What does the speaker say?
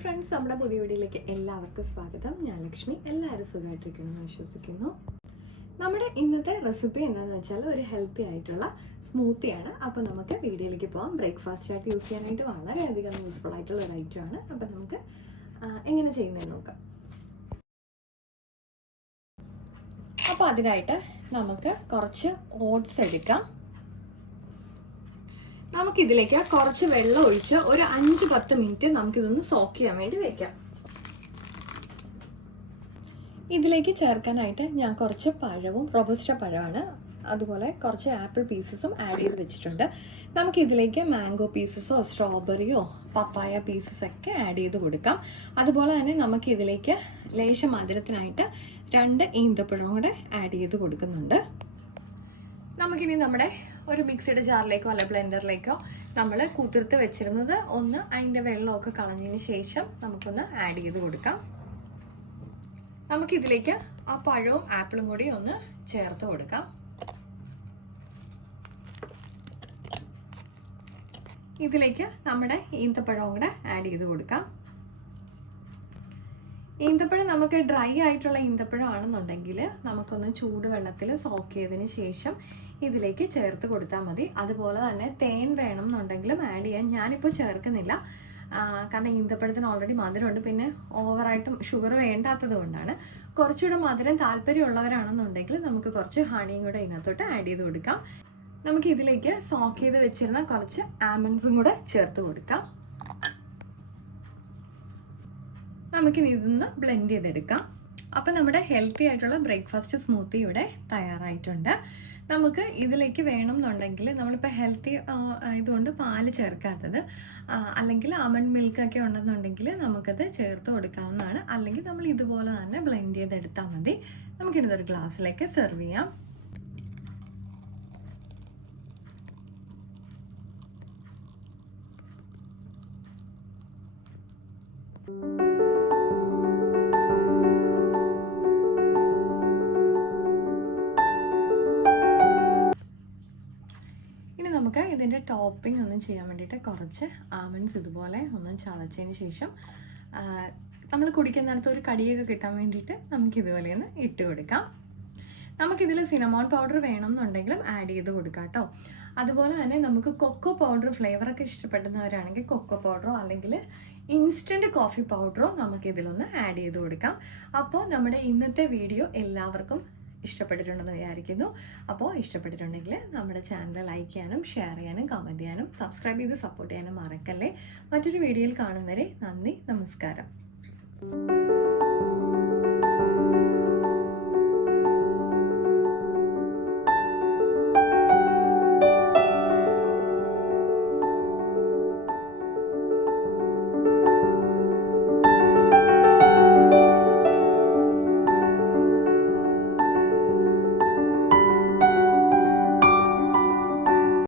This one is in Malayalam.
ഹലോ ഫ്രണ്ട്സ്, നമ്മുടെ പുതിയ വീഡിയോയിലേക്ക് എല്ലാവർക്കും സ്വാഗതം. ഞാൻ ലക്ഷ്മി. എല്ലാവരും സുഖമായിട്ടിരിക്കണമെന്ന് വിശ്വസിക്കുന്നു. നമ്മുടെ ഇന്നത്തെ റെസിപ്പി എന്താണെന്ന് വെച്ചാൽ ഒരു ഹെൽത്തി ആയിട്ടുള്ള സ്മൂത്തിയാണ്. അപ്പോൾ നമുക്ക് വീഡിയോയിലേക്ക് പോകാം. ബ്രേക്ക്ഫാസ്റ്റ് ആയിട്ട് യൂസ് ചെയ്യാനായിട്ട് വളരെയധികം യൂസ്ഫുൾ ആയിട്ടുള്ള ഒരു ഐറ്റമാണ്. അപ്പോൾ നമുക്ക് എങ്ങനെ ചെയ്യുന്നതെന്ന് നോക്കാം. അപ്പോൾ അതിനായിട്ട് നമുക്ക് കുറച്ച് ഓട്സ് എടുക്കാം. നമുക്കിതിലേക്ക് കുറച്ച് വെള്ളം ഒഴിച്ച് ഒരു 5-10 മിനിറ്റ് നമുക്കിതൊന്ന് സോക്ക് ചെയ്യാൻ വേണ്ടി വെക്കാം. ഇതിലേക്ക് ചേർക്കാനായിട്ട് ഞാൻ കുറച്ച് പഴവും റോബസ്റ്റ പഴമാണ്, അതുപോലെ കുറച്ച് ആപ്പിൾ പീസസും ആഡ് ചെയ്ത് വെച്ചിട്ടുണ്ട്. നമുക്കിതിലേക്ക് മാംഗോ പീസസോ സ്ട്രോബെറിയോ പപ്പായ പീസസ് ഒക്കെ ആഡ് ചെയ്ത് കൊടുക്കാം. അതുപോലെ തന്നെ നമുക്കിതിലേക്ക് ലേശ മധുരത്തിനായിട്ട് 2 ഈന്തപ്പഴവും കൂടെ ആഡ് ചെയ്ത് കൊടുക്കുന്നുണ്ട്. നമുക്കിനി നമ്മുടെ ഒരു മിക്സിയുടെ ജാറിലേക്കോ അല്ല ബ്ലെൻഡറിലേക്കോ നമ്മൾ കുതിർത്ത് വെച്ചിരുന്നത് ഒന്ന് അതിൻ്റെ വെള്ളമൊക്കെ കളഞ്ഞതിന് ശേഷം നമുക്കൊന്ന് ആഡ് ചെയ്ത് കൊടുക്കാം. നമുക്കിതിലേക്ക് ആ പഴവും ആപ്പിളും കൂടി ഒന്ന് ചേർത്ത് കൊടുക്കാം. ഇതിലേക്ക് നമ്മുടെ ഈന്തപ്പഴവും കൂടെ ആഡ് ചെയ്ത് കൊടുക്കാം. ഈന്തപ്പഴം നമുക്ക് ഡ്രൈ ആയിട്ടുള്ള ഈന്തപ്പഴം ആണെന്നുണ്ടെങ്കിൽ നമുക്കൊന്ന് ചൂടുവെള്ളത്തിൽ സോക്ക് ചെയ്തതിന് ശേഷം ഇതിലേക്ക് ചേർത്ത് കൊടുത്താൽ മതി. അതുപോലെ തന്നെ തേൻ വേണം എന്നുണ്ടെങ്കിലും ആഡ് ചെയ്യാൻ ഞാനിപ്പോൾ ചേർക്കുന്നില്ല, കാരണം ഈന്തപ്പഴത്തിന് ഓൾറെഡി മധുരമുണ്ട്. പിന്നെ ഓവറായിട്ടും ഷുഗർ വേണ്ടാത്തത് കൊണ്ടാണ്. കുറച്ചുകൂടെ മധുരം താല്പര്യമുള്ളവരാണെന്നുണ്ടെങ്കിൽ നമുക്ക് കുറച്ച് ഹണിയും കൂടെ ഇതിനകത്തോട്ട് ആഡ് ചെയ്ത് കൊടുക്കാം. നമുക്ക് ഇതിലേക്ക് സോക്ക് ചെയ്ത് വെച്ചിരുന്ന കുറച്ച് ആൽമണ്ട്സും കൂടെ ചേർത്ത് കൊടുക്കാം. നമുക്കിനി ഇതൊന്ന് ബ്ലെൻഡ് ചെയ്തെടുക്കാം. അപ്പം നമ്മുടെ ഹെൽത്തി ആയിട്ടുള്ള ബ്രേക്ക്ഫാസ്റ്റ് സ്മൂത്തി ഇവിടെ തയ്യാറായിട്ടുണ്ട്. നമുക്ക് ഇതിലേക്ക് വേണം എന്നുണ്ടെങ്കിൽ നമ്മളിപ്പോൾ ഹെൽത്തി ആയതുകൊണ്ട് പാല് ചേർക്കാത്തത്, അല്ലെങ്കിൽ ആൽമണ്ട് മിൽക്കൊക്കെ ഉണ്ടെന്നുണ്ടെങ്കിൽ നമുക്കത് ചേർത്ത് കൊടുക്കാവുന്നതാണ്. അല്ലെങ്കിൽ നമ്മൾ ഇതുപോലെ തന്നെ ബ്ലെൻഡ് ചെയ്തെടുത്താൽ മതി. നമുക്കിതൊരു ഗ്ലാസ്സിലേക്ക് സെർവ് ചെയ്യാം. നമുക്ക് ഇതിൻ്റെ ടോപ്പിംഗ് ഒന്ന് ചെയ്യാൻ വേണ്ടിയിട്ട് കുറച്ച് ആൽമണ്ട്സ് ഇതുപോലെ ഒന്ന് ചതച്ചതിന് ശേഷം നമ്മൾ കുടിക്കുന്നിടത്ത് ഒരു കടിയൊക്കെ കിട്ടാൻ വേണ്ടിയിട്ട് നമുക്കിതുപോലെ ഒന്ന് ഇട്ട് കൊടുക്കാം. നമുക്കിതിൽ സിനമോൺ പൗഡർ വേണം എന്നുണ്ടെങ്കിലും ആഡ് ചെയ്ത് കൊടുക്കാം കേട്ടോ. അതുപോലെ തന്നെ നമുക്ക് കൊക്കോ പൗഡർ ഫ്ലേവറൊക്കെ ഇഷ്ടപ്പെടുന്നവരാണെങ്കിൽ കൊക്കോ പൗഡറോ അല്ലെങ്കിൽ ഇൻസ്റ്റൻറ്റ് കോഫി പൗഡറോ നമുക്കിതിലൊന്ന് ആഡ് ചെയ്ത് കൊടുക്കാം. അപ്പോൾ നമ്മുടെ ഇന്നത്തെ വീഡിയോ എല്ലാവർക്കും ഇഷ്ടപ്പെട്ടിട്ടുണ്ടെന്ന് വിചാരിക്കുന്നു. അപ്പോൾ ഇഷ്ടപ്പെട്ടിട്ടുണ്ടെങ്കിൽ നമ്മുടെ ചാനൽ ലൈക്ക് ചെയ്യാനും ഷെയർ ചെയ്യാനും കമൻറ്റ് ചെയ്യാനും സബ്സ്ക്രൈബ് ചെയ്ത് സപ്പോർട്ട് ചെയ്യാനും മറക്കല്ലേ. മറ്റൊരു വീഡിയോയിൽ കാണും വരെ നന്ദി, നമസ്കാരം.